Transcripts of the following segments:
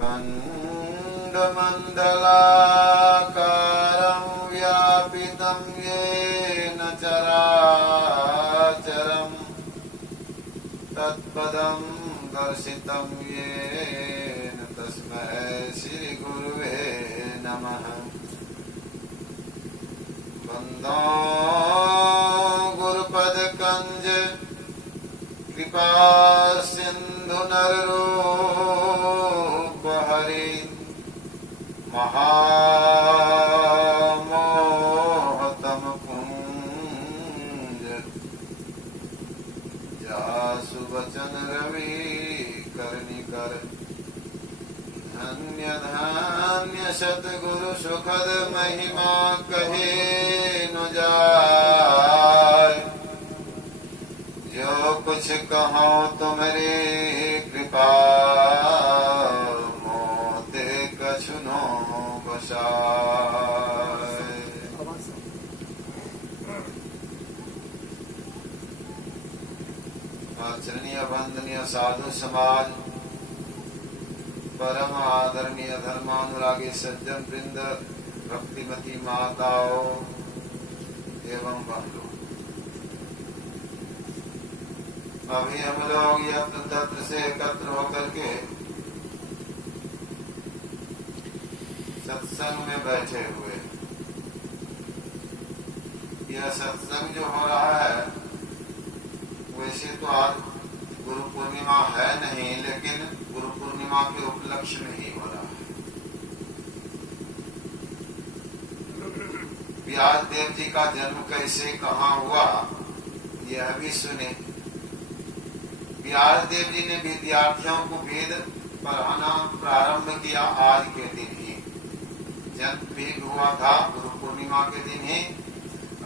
खण्डमण्डलाकारं व्यापितं येन चराचरं तत्पदं दर्शितं येन तस्मै श्रीगुरुवे नमः। वन्दो गुरुपदकञ्ज कृपा सिन्धु नररूप हरि महामोहतम पुंज जासु वचन रवि करनिकर धन्य धन्य सतगुरु सुखद महिमा कहे न जाय। जो कुछ कहो तुम्हारी कृपा मोते कछुनो बसाय। आचरणीय वंदनीय साधु समाज, परम आदरणीय धर्मानुरागी सज्जन वृंद, भक्तिमती माताओं एवं बंधु, अभी हम लोग यत्र तत्र से एकत्र होकर के सत्संग में बैठे हुए। यह सत्संग जो हो रहा है वैसे तो आज गुरु पूर्णिमा है नहीं, लेकिन गुरु पूर्णिमा के उपलक्ष्य में ही हो रहा है। व्यास देव जी का जन्म कैसे कहाँ हुआ यह भी सुने। व्यास देव जी ने विद्यार्थियों को वेद पढ़ाना प्रारंभ किया आज के दिन ही। जन्म भी हुआ था गुरु पूर्णिमा के दिन ही।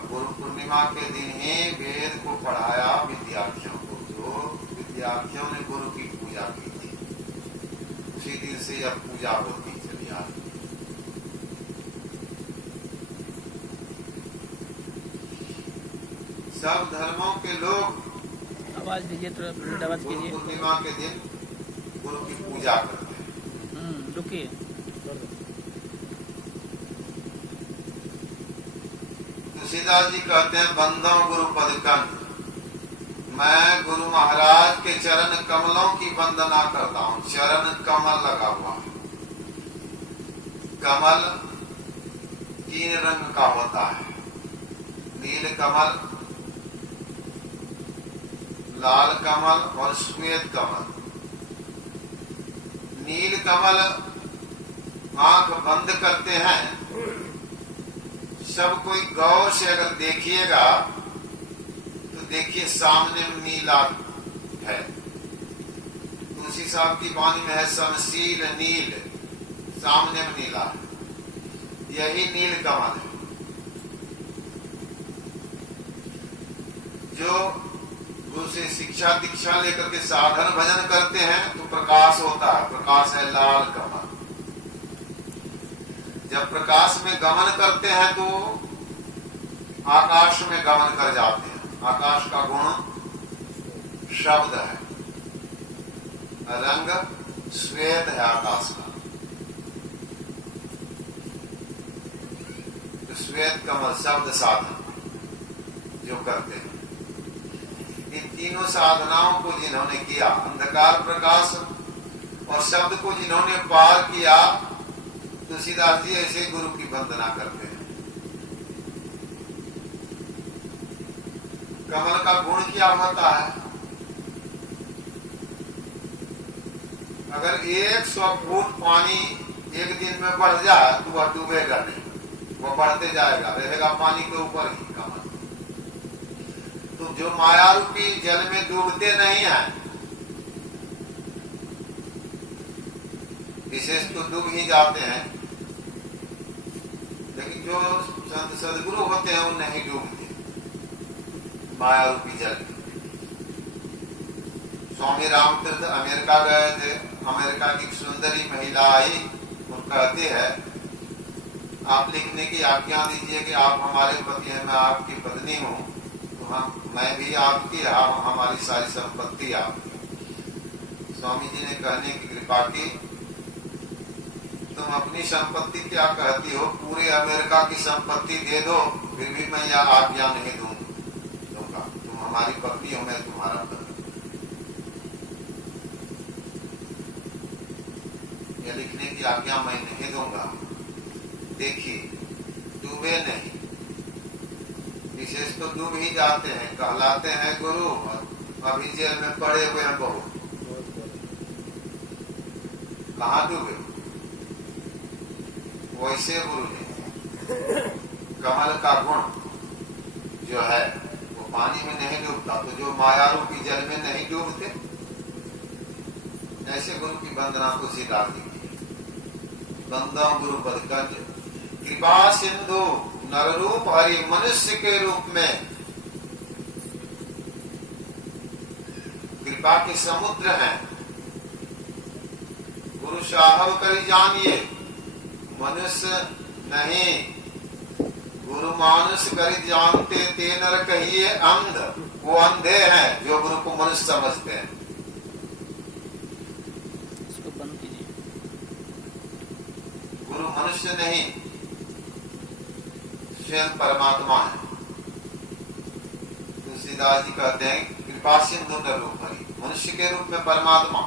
गुरु पूर्णिमा के दिन ही वेद को पढ़ाया विद्यार्थियों को, जो विद्यार्थियों ने गुरु की पूजा की थी। उसी दिन से यह पूजा होती चली आ रही। सब धर्मों के लोग आवाज दीजिए, थोड़ा आवाज कीजिए। पूर्णिमा के दिन गुरु की पूजा करते हैं। रुकिए। तुलसीदास जी कहते हैं, बंदो गुरु पद कंद, मैं गुरु महाराज के चरण कमलों की वंदना करता हूँ। चरण कमल लगा हुआ है। कमल 3 रंग का होता है, नील कमल, लाल कमल और श्वेत कमल। नील कमल आंख बंद करते हैं। सब कोई गौर से अगर देखिएगा तो देखिए सामने नीला है। तुलसी साहब की वाणी में है, समशील नील, सामने में नीला है। यही नील कमल है। जो गुरु से शिक्षा दीक्षा लेकर के साधन भजन करते हैं तो प्रकाश होता है, प्रकाश है लाल कमल। जब प्रकाश में गमन करते हैं तो आकाश में गमन कर जाते हैं। आकाश का गुण शब्द है, रंग श्वेत है आकाश का। तो श्वेत कमल शब्द साधन जो करते हैं। इन तीनों साधनाओं को जिन्होंने किया, अंधकार प्रकाश और शब्द को जिन्होंने पार किया, तुलसीदास जी ऐसे गुरु की वंदना करते हैं। कमल का गुण क्या होता है? अगर 100 फुट पानी एक दिन में बढ़ जाए तो वह डूबेगा नहीं, वह बढ़ते जाएगा, रहेगा पानी के ऊपर ही कमल। तो जो माया रूपी जल में डूबते नहीं हैं, विशेष तो डूब ही जाते हैं, लेकिन जो संत सदगुरु होते हैं वो नहीं डूबते माया रूपी जल में। स्वामी रामतीर्थ अमेरिका गए थे। अमेरिका की सुंदरी महिला आई और कहती है, आप लिखने की आज्ञा दीजिए कि आप हमारे पति हैं, मैं आपकी पत्नी हूँ, तो मैं भी आपकी, हमारी सारी संपत्ति आपकी। स्वामी जी ने कहने की कृपा की तुम अपनी संपत्ति क्या कहती हो, पूरे अमेरिका की संपत्ति दे दो फिर भी मैं यह आज्ञा नहीं दूंगा। तुम हमारी पत्नी हो, मैं तुम्हारा पति। यह लिखने की आज्ञा मैं नहीं दूंगा। देखिए, डूबे नहीं, विशेष तो डूब ही जाते हैं, कहलाते हैं गुरु, अभी जेल में पड़े हुए हैं बहुत। कहाँ डूबे? वैसे गुरु ने कमल का गुण जो है वो पानी में नहीं डूबता, तो जो माया रूपी जल में नहीं डूबते, ऐसे गुरु की वंदना को डाल दीजिए। वंदो गुरु पदकंज कृपा सिंधु नर रूप हरि मनुष्य के रूप में कृपा के समुद्र हैं। गुरु साहब करी जानिए, मनुष्य नहीं, गुरु मानुष करी जानते ते नर कहिए अंध। वो अंधे हैं जो गुरु को मनुष्य समझते हैं। इसको बंद कीजिए। गुरु मनुष्य नहीं, स्वयं परमात्मा है। तुलसीदास जी कहते हैं कृपा सिंधु नर रूप हरि, मनुष्य के रूप में परमात्मा।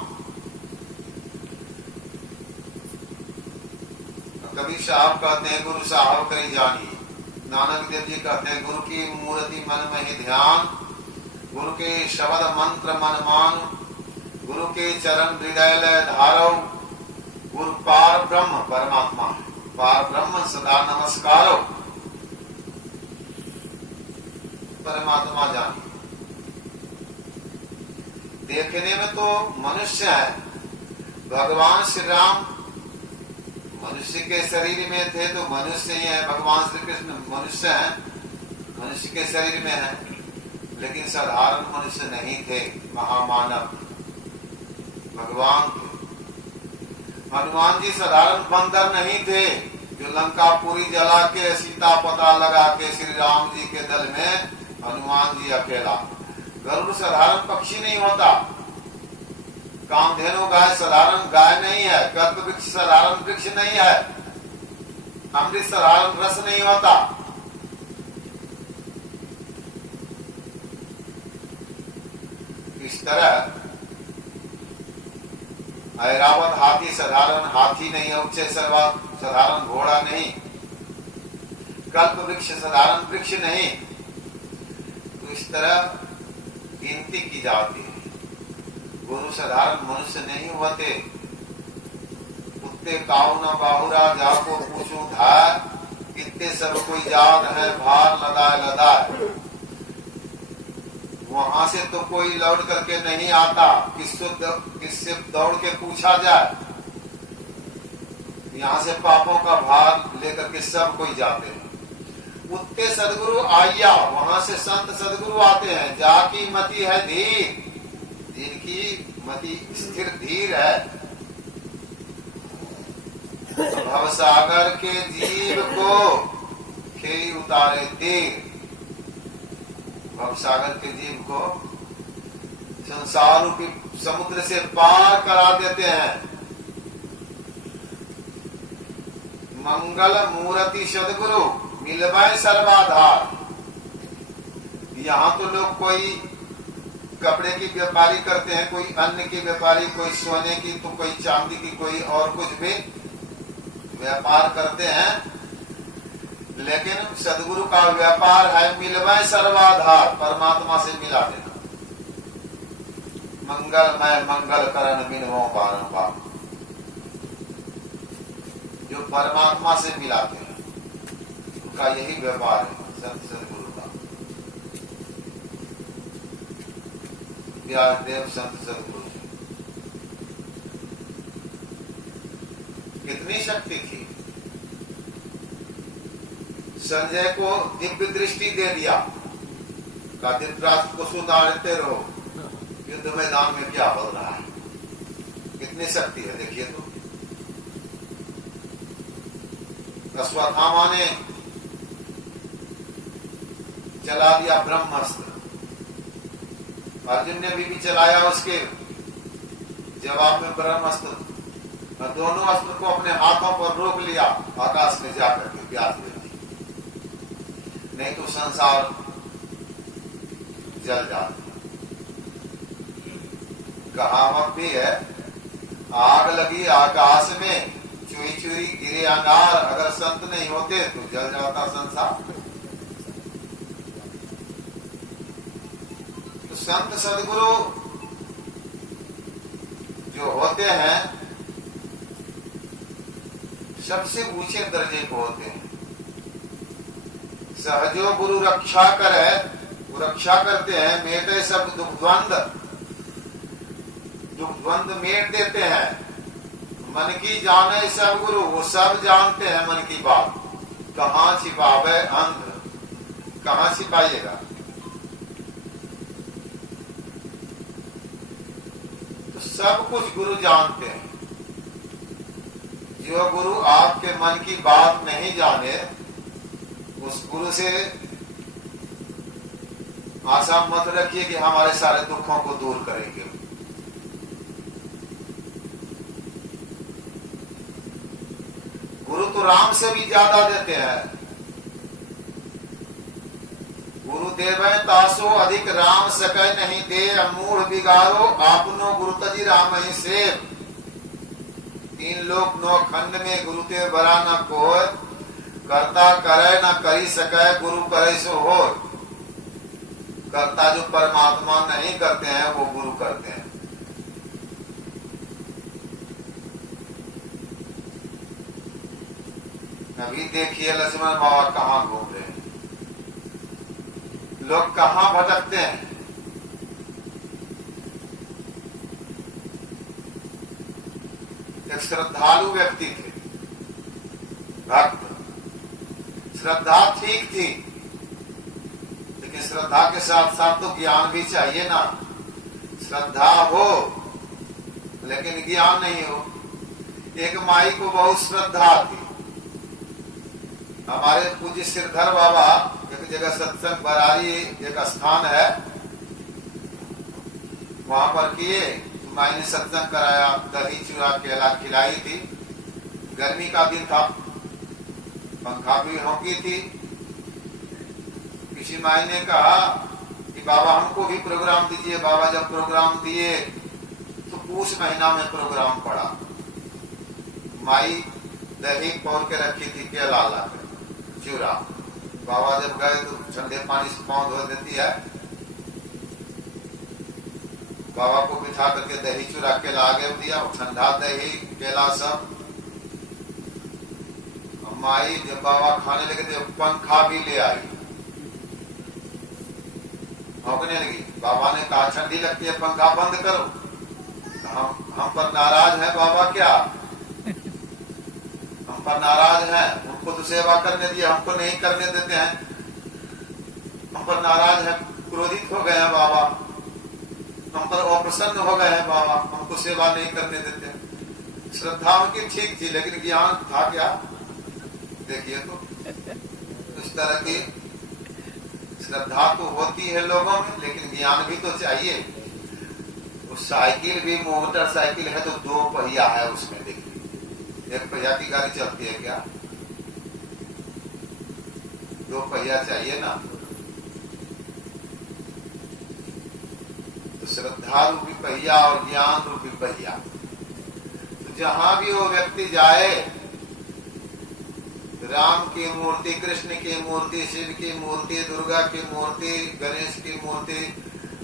कबीर साहब कहते हैं गुरु साहब करी जानिए। नानक देव जी कहते हैं गुरु की मूर्ति मन में ही ध्यान, गुरु के शब्द मंत्र मन मान, गुरु के चरण हृदय लय धारो। गुरु पार ब्रह्म परमात्मा है, पार ब्रह्म सदा नमस्कारो। परमात्मा जानिए। देखने में तो मनुष्य है, भगवान श्री राम मनुष्य के शरीर में थे तो मनुष्य ही है। भगवान श्री कृष्ण मनुष्य हैं, मनुष्य के शरीर में है, लेकिन साधारण मनुष्य नहीं थे, महामानव भगवान थे। हनुमान जी साधारण बंदर नहीं थे जो लंका पूरी जला के सीता पता लगा के श्री राम जी के दल में हनुमान जी अकेला। गरुड़ साधारण पक्षी नहीं होता, कामधेनु गाय साधारण गाय नहीं है, कल्प वृक्ष साधारण वृक्ष नहीं है, अमृत साधारण रस नहीं होता। इस तरह ऐरावत हाथी साधारण हाथी नहीं है, उच्च साधारण घोड़ा नहीं, कल्प वृक्ष साधारण वृक्ष नहीं। तो इस तरह गिनती की जाती है। गुरु साधारण मनुष्य नहीं होते। कुत्ते काऊ न बाहुरा जाको पूछू धार, कितने सब कोई जात है भार लदाए लदाए। वहां से तो कोई लौट करके नहीं आता, किससे दौड़ के पूछा जाए। यहाँ से पापों का भार लेकर के सब कोई जाते हैं। उत्ते सदगुरु आया, वहां से संत सदगुरु आते हैं। जाकी मति है धीर, जिनकी मति स्थिर धीर है। भवसागर के जीव को खेई उतारे तीर। भवसागर के जीव को संसार रूपी समुद्र से पार करा देते हैं। मंगल मूर्ति सदगुरु मिलवाए सर्वाधार। यहाँ तो लोग कोई कपड़े की व्यापारी करते हैं, कोई अन्न की व्यापारी, कोई सोने की, तो कोई चांदी की, कोई और कुछ भी व्यापार करते हैं। लेकिन सदगुरु का व्यापार है मिलवाए सर्वाधार, परमात्मा से मिला देना। मंगलमय मंगल करण मिलवो बारंबार, जो परमात्मा से मिलाते हैं उनका यही व्यापार है संत सदगुरु का। व्यासदेव संत सदगुरु कितनी शक्ति थी। संजय को दिव्य दृष्टि दे दिया, का धृतराष्ट्र को सुधारते रहो, युद्ध मैदान में क्या हो रहा है। कितनी शक्ति है देखिए। तो अश्वत्थामा ने चला दिया ब्रह्मास्त्र, अर्जुन ने भी चलाया, उसके जवाब में ब्रह्मास्त्र और दोनों अस्त्र को अपने हाथों पर रोक लिया, आकाश में जाकर के प्यास दे दी, नहीं तो संसार जल जाता। कहावत भी है, आग लगी आकाश में, चुई चुई गिरे अंगार, अगर संत नहीं होते तो जल जाता संसार। तो संत सदगुरु जो होते हैं सबसे ऊंचे दर्जे को होते हैं। सहजो गुरु रक्षा करे, वो रक्षा करते हैं, मेटे सब दुख द्वंद मेट देते हैं। मन की जाने सब गुरु, वो सब जानते हैं मन की बात। कहाँ छिपावे अंध, कहाँ छिपाइएगा। तो सब कुछ गुरु जानते हैं। जो गुरु आपके मन की बात नहीं जाने, उस गुरु से आशा मत रखिए कि हमारे सारे दुखों को दूर करेंगे। गुरु तो राम से भी ज्यादा देते हैं। गुरु देवे तासो अधिक राम सकै नहीं दे, मूढ़ बिगारो आपनो गुरु तजी राम ही से। 3 लोक 9 खंड में गुरु ते बरा न कोय, कर्ता करे न करी सकै, गुरु करे सो हो। कर्ता जो परमात्मा नहीं करते हैं वो गुरु करते हैं। अभी देखिए लक्ष्मण बाबा कहाँ घूम रहे हैं, लोग कहाँ भटकते हैं। एक श्रद्धालु व्यक्ति थे, भक्त, श्रद्धा ठीक थी, लेकिन श्रद्धा के साथ साथ तो ज्ञान भी चाहिए ना। श्रद्धा हो लेकिन ज्ञान नहीं हो। एक माई को बहुत श्रद्धा थी। हमारे पूज्य सिरधर बाबा एक जगह सत्संग बरारी एक स्थान है, वहां पर किए। माई ने सत्संग कराया, दही चूड़ा केला खिलाई थी। गर्मी का दिन था, पंखा भी होंकी थी। किसी माई ने कहा कि बाबा हमको भी प्रोग्राम दीजिए। बाबा जब प्रोग्राम दिए तो पूछ महीना में प्रोग्राम पड़ा। माई दही पौर के रखी थी, केला ला के चूड़ा। बाबा जब गए तो ठंडे पानी से पांव धो देती है। बाबा को बिठा करके दही चूड़ा केला आगे दिया, ठंडा दही केला सब। माई जब बाबा खाने लगे थे पंखा भी ले आई, भौंकने लगी। बाबा ने कहा ठंडी लगती है, पंखा बंद करो। हम पर नाराज है बाबा क्या? हम पर नाराज हैं, उनको तो सेवा करने दिए, हमको नहीं करने देते हैं। हम पर नाराज है, क्रोधित हो गए हैं बाबा, हम पर अप्रसन्न हो गए हैं बाबा, हमको सेवा नहीं करने देते। श्रद्धा उनकी ठीक थी लेकिन ज्ञान था क्या? देखिए तो इस तरह की श्रद्धा तो होती है लोगों में, लेकिन ज्ञान भी तो चाहिए। उस साइकिल भी मोटरसाइकिल है तो 2 पहिया है उसमें। देखिए 1 पहिया की गाड़ी चलती है क्या? 2 पहिया चाहिए ना। तो श्रद्धा रूपी पहिया और ज्ञान रूपी पहिया। तो जहां भी वो व्यक्ति जाए, राम की मूर्ति, कृष्ण की मूर्ति, शिव की मूर्ति, दुर्गा की मूर्ति, गणेश की मूर्ति,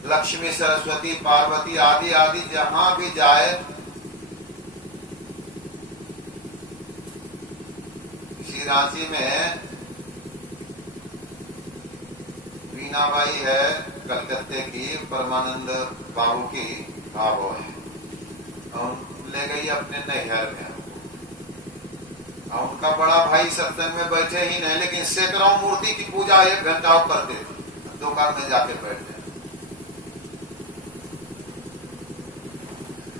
लक्ष्मी, सरस्वती, पार्वती आदि आदि जहां भी जाए, इसी रांची में वीणाबाई है कलकत्ते की, परमानंद बाबू की भाव है, और ले गई अपने नैहर में। उनका बड़ा भाई सत्संग में बैठे ही नहीं, लेकिन सैकड़ों मूर्ति की पूजा 1 घंटा करते थे, दुकान में जाके बैठते।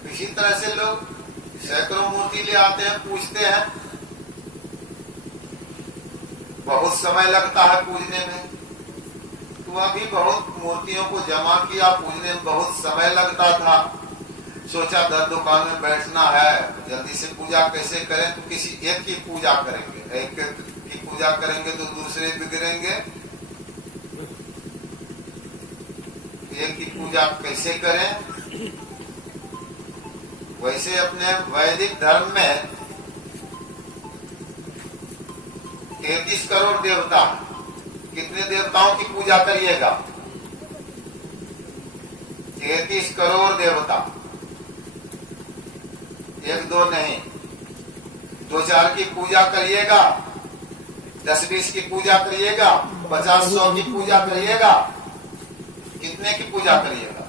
इसी तरह से लोग सैकड़ों मूर्ति ले आते हैं, पूजते हैं। बहुत समय लगता है पूजने में। तो अभी बहुत मूर्तियों को जमा किया, पूजने में बहुत समय लगता था। सोचा 10 दुकान में बैठना है, जल्दी से पूजा कैसे करें, तो किसी एक की पूजा करेंगे। एक की पूजा करेंगे तो दूसरे बिगड़ेंगे। एक की पूजा कैसे करें? वैसे अपने वैदिक धर्म में 33 करोड़ देवता, कितने देवताओं की पूजा करिएगा? 33 करोड़ देवता, एक दो नहीं, 2-4 की पूजा करिएगा, 10-20 की पूजा करिएगा, 50-100 की पूजा करिएगा, कितने की पूजा करिएगा?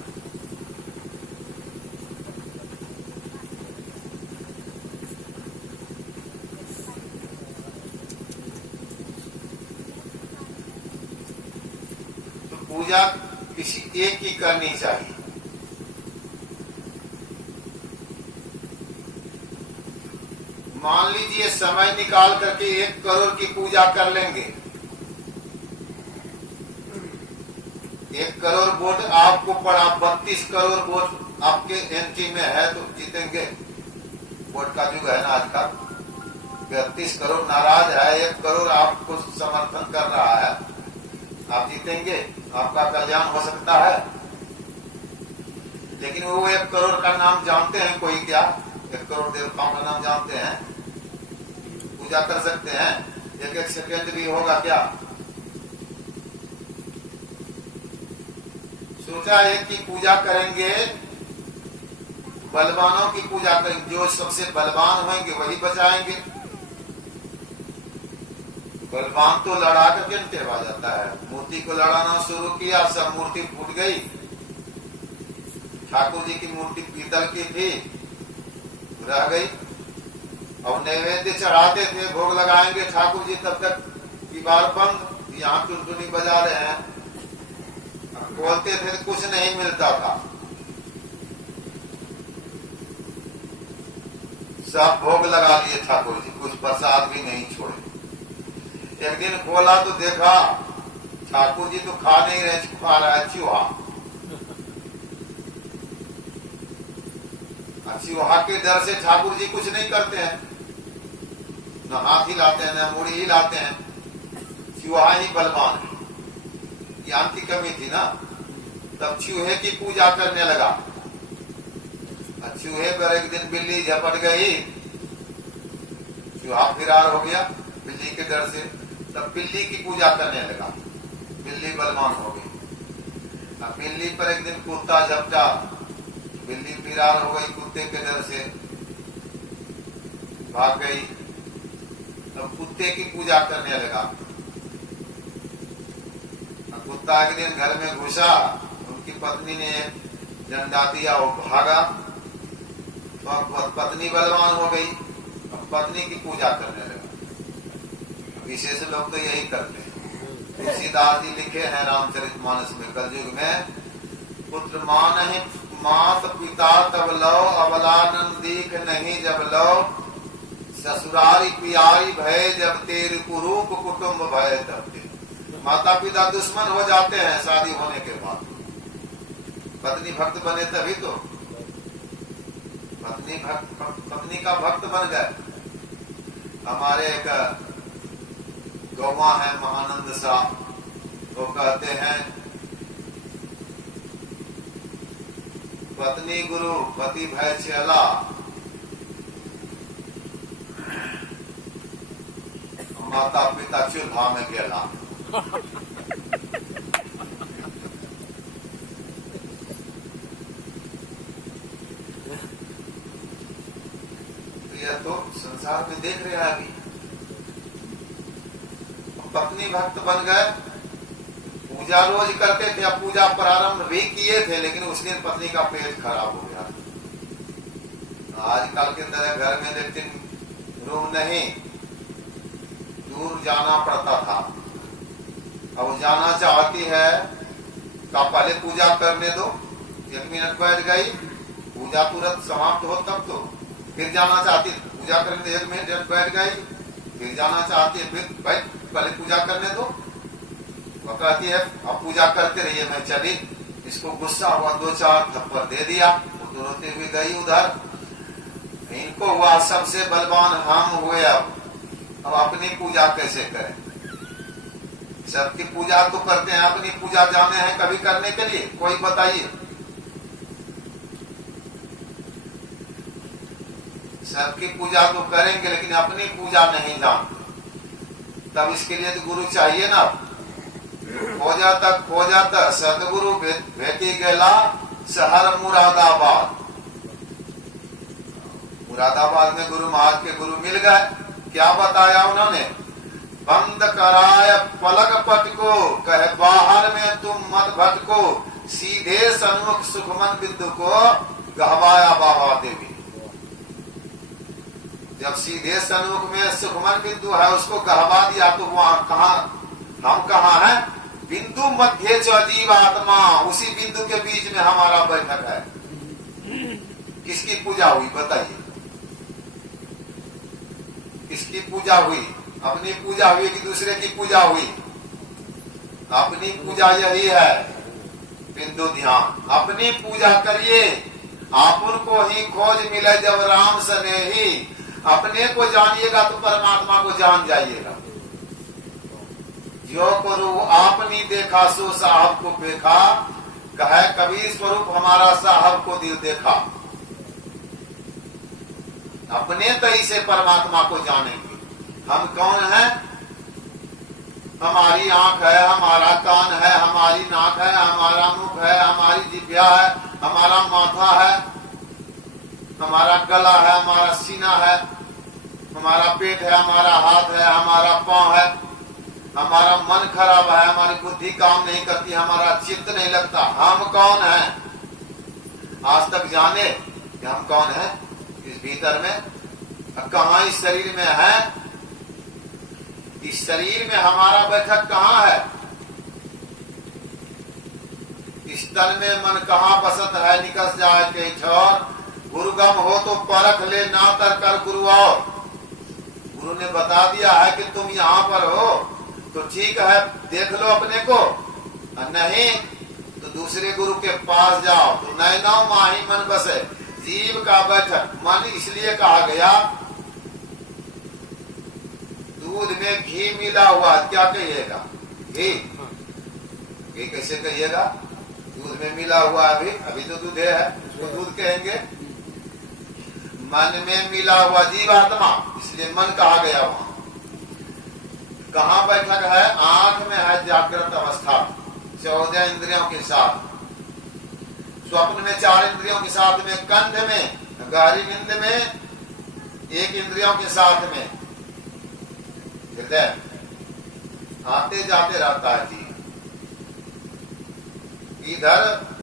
तो पूजा किसी एक की करनी चाहिए। मान लीजिए समय निकाल करके 1 करोड़ की पूजा कर लेंगे। 1 करोड़ वोट आपको पड़ा, 32 करोड़ वोट आपके एंट्री में है तो जीतेंगे। वोट का युग है ना आज का। 32 करोड़ नाराज है, 1 करोड़ आपको समर्थन कर रहा है, आप जीतेंगे, आपका कल्याण हो सकता है। लेकिन वो 1 करोड़ का नाम जानते हैं कोई? क्या 1 करोड़ देवताओं का नाम जानते हैं? पूजा कर सकते हैं? 1-1 सेकेंड भी होगा क्या? सोचा एक की पूजा करेंगे, बलवानों की पूजा करेंगे, जो सबसे बलवान होंगे वही बचाएंगे। बलवान तो लड़ा करके टेवा जाता है। मूर्ति को लड़ाना शुरू किया, सब मूर्ति फूट गई। ठाकुर जी की मूर्ति पीतल की थी, रह गई। और नैवेद्य चढ़ाते थे, भोग लगाएंगे ठाकुर जी, तब तक दीवार बंद, यहाँ टुनटुनी बजा रहे हैं, बोलते थे तो कुछ नहीं मिलता था। सब भोग लगा लिए ठाकुर जी, कुछ प्रसाद भी नहीं छोड़े। एक दिन खोला तो देखा ठाकुर जी तो खा नहीं रहे, खा रहा है चूहा। चूहा के डर से ठाकुर जी कुछ नहीं करते हैं, न हाथ हिलाते हैं, न मुड़ी हिलाते हैं। चूहा ही बलवान है, ज्ञान की कमी थी ना। तब चूहे की पूजा करने लगा। चूहे पर एक दिन बिल्ली झपट गई, चूहा फरार हो गया बिल्ली के डर से। तब बिल्ली की पूजा करने लगा, बिल्ली बलवान हो गई। अब बिल्ली पर एक दिन कुत्ता झपटा, बिल्ली फरार हो गई, कुत्ते के डर से भाग गई। तब कुत्ते की पूजा करने लगा। कुत्ता एक दिन घर में घुसा, उनकी पत्नी ने डंडा दिया, वो भागा, तो अब पत्नी बलवान हो गई। अब पत्नी की पूजा करने लगा। विशेष लोग तो यही करते हैं। तुलसीदास जी लिखे हैं रामचरितमानस में, कलयुग में पुत्र मान है मात पिता तब लो, अबलानंद दीख नहीं जब लो, ससुरारी पियारी भय जब तेरे कुरूप कुटुंब भय तब तेरे। माता पिता दुश्मन हो जाते हैं शादी होने के बाद, पत्नी भक्त बने तभी तो। पत्नी का भक्त बन गए। हमारे एक गौवा है महानंद साहब, वो कहते हैं पत्नी गुरु पति भय चला, माता पिता चूल्हा में गेला। यह तो संसार में देख रहे हैं अभी। पत्नी भक्त बन गए, पूजा रोज करते थे। अब पूजा प्रारंभ भी किए थे, लेकिन उस दिन पत्नी का पेट खराब हो गया। आजकल के तरह घर में लेकिन रूम नहीं, दूर जाना पड़ता था। अब जाना चाहती है तो पहले पूजा करने दो, 1 मिनट बैठ गई, पूजा तुरंत समाप्त हो तब तो। फिर जाना चाहती है पूजा करने 1 मिनट बैठ गई, फिर जाना चाहती है, फिर बैठ पहले पूजा करने दो। वो कहती है अब पूजा करते रहिए, मैं चली। इसको गुस्सा हुआ, 2-4 थप्पड़ दे दिया, वो दूर होते हुए गई उधर। इनको हुआ सबसे बलवान हम हुए, अब अपनी पूजा कैसे करें? सबकी पूजा तो करते हैं, अपनी पूजा जाने हैं कभी करने के लिए? कोई बताइए। सबकी पूजा तो करेंगे लेकिन अपनी पूजा नहीं जानते। तब इसके लिए तो गुरु चाहिए ना। खो जाता सदगुरु भेटी गेला शहर मुरादाबाद। मुरादाबाद में गुरु महाराज के गुरु मिल गए। क्या बताया उन्होंने? बंद कराय पलक पट को, कहे बाहर में तुम मत भटको, सीधे सन्मुख सुखमन बिंदु को गहवाया बाबा देवी। जब सीधे सन्मुख में सुखमन बिंदु है उसको गहवा दिया तो वहां कहा, हम कहाँ हैं? बिंदु मध्य च जीव आत्मा, उसी बिंदु के बीच में हमारा बैठक है। किसकी पूजा हुई बताइए? किसकी पूजा हुई? अपनी पूजा हुई कि दूसरे की पूजा हुई? अपनी पूजा यही है, बिंदु ध्यान। अपनी पूजा करिए, आपन को ही खोज मिले जब राम सने ही। अपने को जानिएगा तो परमात्मा को जान जाइएगा। जो करो आपनी देखा सो साहब को देखा, कहे कबीर स्वरूप हमारा साहब को दिल देखा। अपने तरी से परमात्मा को जानेंगे। हम कौन हैं? हमारी आंख है, हमारा कान है, हमारी नाक है, हमारा मुख है, हमारी जिह्वा है, हमारा माथा है, हमारा गला है, हमारा सीना है, हमारा पेट है, हमारा हाथ है, हमारा पांव है, हमारा मन खराब है, हमारी बुद्धि काम नहीं करती, हमारा चित्त नहीं लगता। हम कौन हैं? आज तक जाने कि हम कौन हैं? इस भीतर में कहाँ? इस शरीर में है। इस शरीर में हमारा बैठक कहाँ है? इस तन में मन कहाँ बसत है? निकस जाए के छोर, गुरुगम हो तो परख ले, ना तर कर गुरु और। गुरु ने बता दिया है कि तुम यहाँ पर हो तो ठीक है, देख लो अपने को, और नहीं तो दूसरे गुरु के पास जाओ। तो नैनो माही मन बसे, जीव का बैठक। मन इसलिए कहा गया, दूध में घी मिला हुआ, क्या कहिएगा? घी। घी कैसे कहिएगा? दूध में मिला हुआ, अभी तो दूध है, उसको दूध कहेंगे। मन में मिला हुआ जीवात्मा, इसलिए मन कहा गया। वहां कहाँ बैठक है? आंख में है जागृत अवस्था, 14 इंद्रियों के साथ। स्वप्न में 4 इंद्रियों के साथ में, कंठ में, गहरी नींद में 1 इंद्रियों के साथ में, हृदय आते जाते रहता है जी। इधर